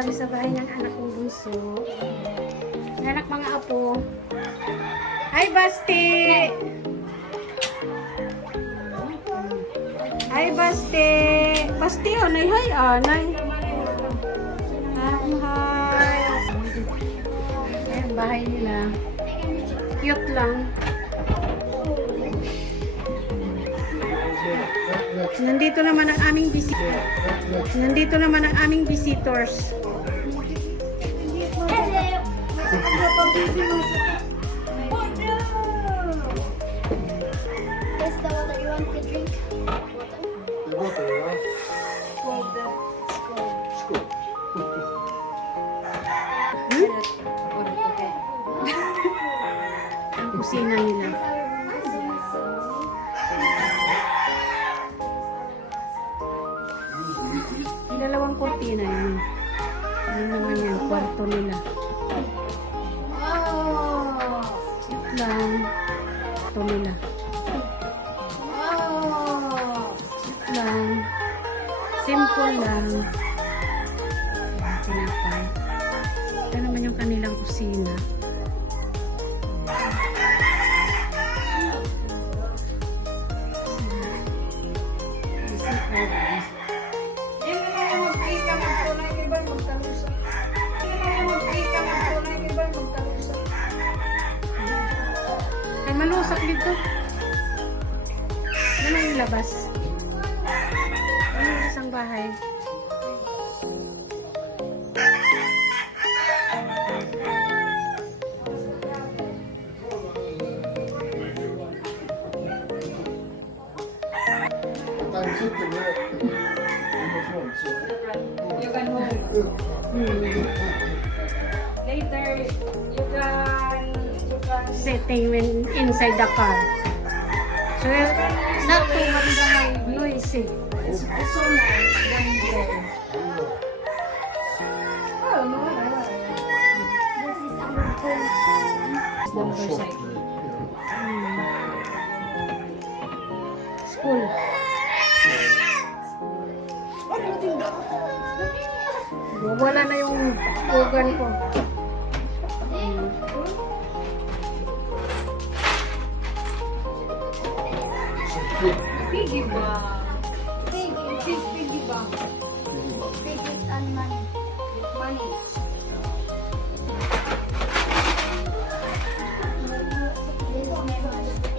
kami sa bahay ng anak kong bunso. Anak mga apo. Hi, Basti! Hi, Basti! Basti, oh, nay, hi, nay. Hi. Ayan, bahay nila. Cute lang. Nandito naman ang aming visitors. Is the one that you want to drink? Water, yeah? Cold. It's cold. Ang kusina nila. Yung dalawang kortina yun. Ano naman yan, kwarto nila. Oh. Cute lang. Kwarto nila. Oh. Cute lang. Simple lang. Tinapay. Ito naman yung kanilang kusina. Ay, malusak dito. Ano yung labas? Ano yung isang bahay? I'm sitting here in the front, so... You can hold. Later, you can Sitting when inside the car. So, not too noisy. it's so nice when there. Oh, no, This is our home. One Number shot, side. School. Wala na yung ugan ko. Piggy bank. Pig. Big piggy bank. Pig is on money. Money. This is my money.